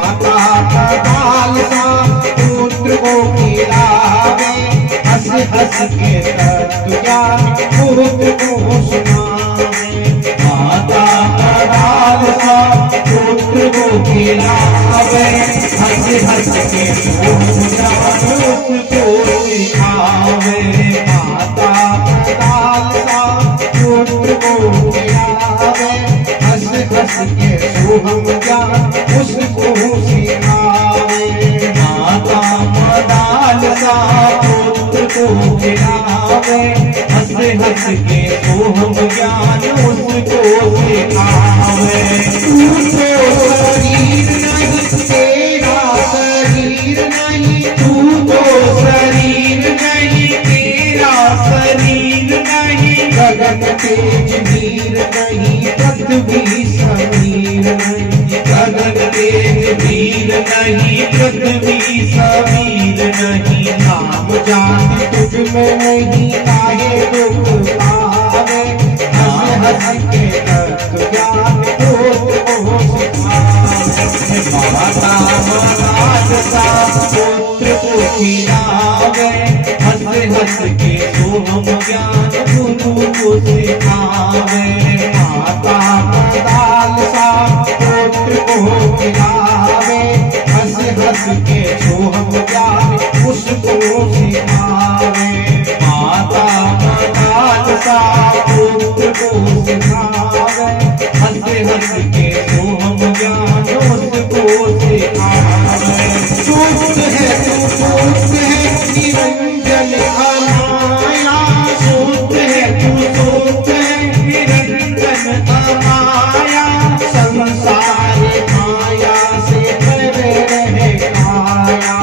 माता का लालसा पुत्र को खिलावे, हंस हंस के तत्व ज्ञान पुत्र को सुनावे। माता का लालसा पुत्र को खिलावे, हंस हंस के तत्व ज्ञान उसको सिखावे। माता का लालसा पुत्र को खिलावे, हंस हंस के सोहम ज्ञान उसको सिखावे। माता लालसा पुत्र को खिलावे, हंस हंस के सोहम ज्ञान उसको सिखावे। तू तो शरीर नहीं तेरा शरीर नहीं, तू तो शरीर नहीं तेरा शरीर नहीं, गगन तेज वीर नहीं पृथ्वी समीर नहीं, गगन तेज वीर नहीं पृथ्वी समीर नहीं। नाम जान तुझ में नहीं काहे दुख पावे, हंस हंस के तत्व ज्ञान को सिखावे। माता लालसा पुत्र को खिलावे, हंस हंस के सोहम ज्ञान गुरु को सिखावे। माता लालसा पुत्र को खिलावे, हंस हंस के सोहम ज्ञान उसको सिखावे। माता लालसा पुत्र को सिखावे, हंस हंस के सोहम ज्ञान उसको सिखावे। सूत है तू सूत है निरंजन अमाया, सूत है तू सूत है निरंजन अमाया, संसार माया से परे रहे काया,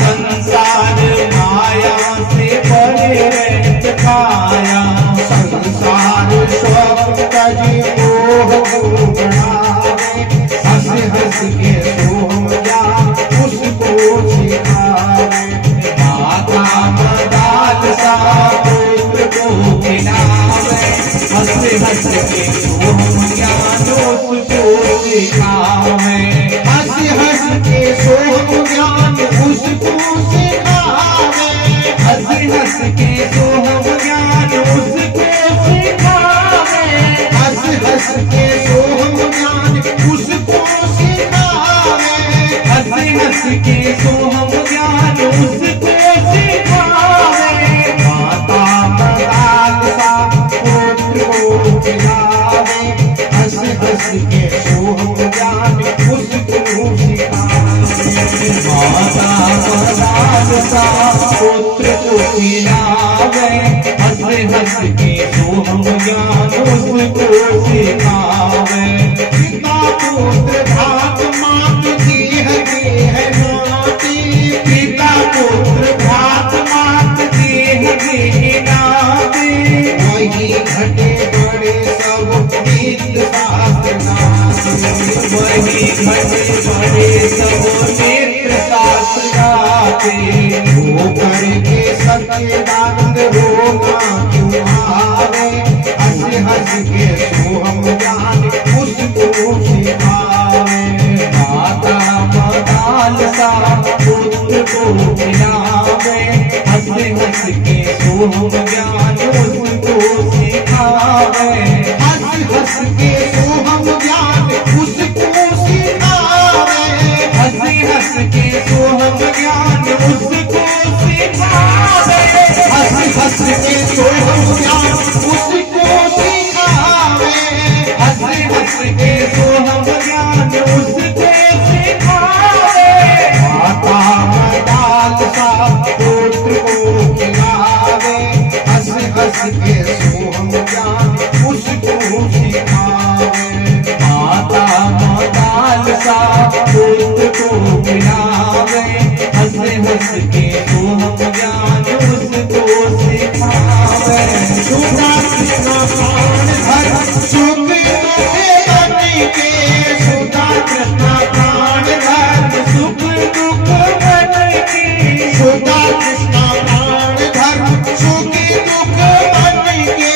संसार माया से परे रहे काया। संसार स्वप्न तजी मोह को बढ़ावे, हंस हंस के सोहम ज्ञान उसको सिखावे। माता लालसा पुत्र को खिलावे, हंस हंस के सोहम ज्ञान उसको सिखावे। हंस हंस के सोहम ज्ञान उसको सिखावे, हंस हंस के सोहम ज्ञान उसको सिखावे। हंस हंस के सोहम ज्ञान उसको सिखावे, हंस हंस के सोहम ज्ञान उसको सिखावे। माता लालसा पुत्र को खिलावे, हंस हंस के सोहम ज्ञान उसको सिखावे। माता लालसा पुत्र को खिलावे, हंस हंस के सोहम ज्ञान उसको सिखावे। पिता पुत्र भात मात देह देह नाती, पिता पुत्र भात मात देह देह नाती, वही घटे बड़े सब वेद शास्त्र गाते, वही घटे बड़े सब नेत्र शास्त्र गाते। वो करके सत्यदानंद रोना क्यों आवे, हंस हंस के सोहम ज्ञान उसको सिखावे। माता लालसा पुत्र को खिलावे, हंस हंस के सोहम ज्ञान उसको सिखावे। हंस हंस के सोहम ज्ञान उसको सिखावे, हंस हंस के सोहम ज्ञान उसको सिखावे। हंस हंस के सोहम ज्ञान उसको सिखावे, हंस हंस के सोहम ज्ञान उसको सिखावे। माता लालसा पुत्र को खिलावे, हंस हंस के सोहम ज्ञान उसको सिखावे। माता लालसा पुत्र को खिलावे, हंस हंस के सोहम ज्ञान उसको सिखावे। सुधा कृष्ण प्राण धर सुख दुख बन के, सुधा कृष्ण प्राण धर सुख दुख बन के, सुधा कृष्ण प्राण धर सुख दुख बन के,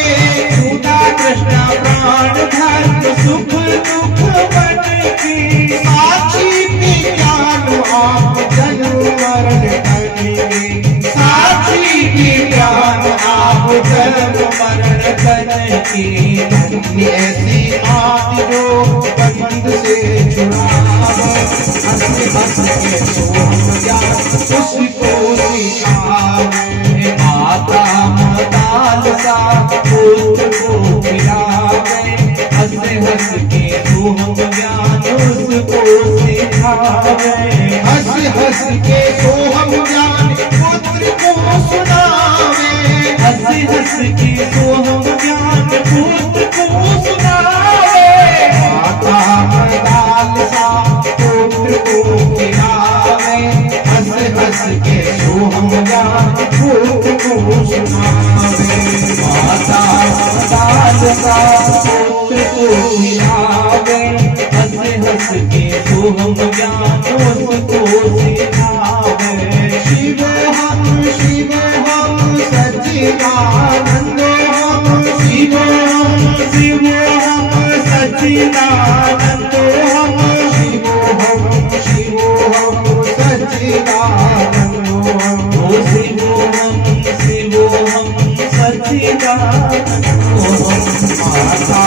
सुधा कृष्ण प्राण धर सुख दुख बन के। साक्षी विज्ञान की धन्य ऐसी बात जो बंद से छुड़ावे, हंस हंस के सोहम ज्ञान उसको सिखावे। माता मदाल सा पुत्र को खिलावे, हंस हंस के सोहम ज्ञान उसको सिखावे। हंस हंस के सोहम ज्ञान पुत्र को सुनावे, हंस हंस के सोहम ज्ञान पुत्र को सुनावे। माता मदाल सा पुत्र को खिलावे, हंस हंस के सोहम ज्ञान पुत्र को सुनावे। माता मदाल सा पुत्र को खिलावे, हंस हंस के सोहम ज्ञान उसको सिखावे। शिव हम सच्चिदानंद हम, शिव हम सच्चिदानंद हम, शिव हम सच्चिदानंद हम, ओ शिव हम सच्चिदानंद हम। माता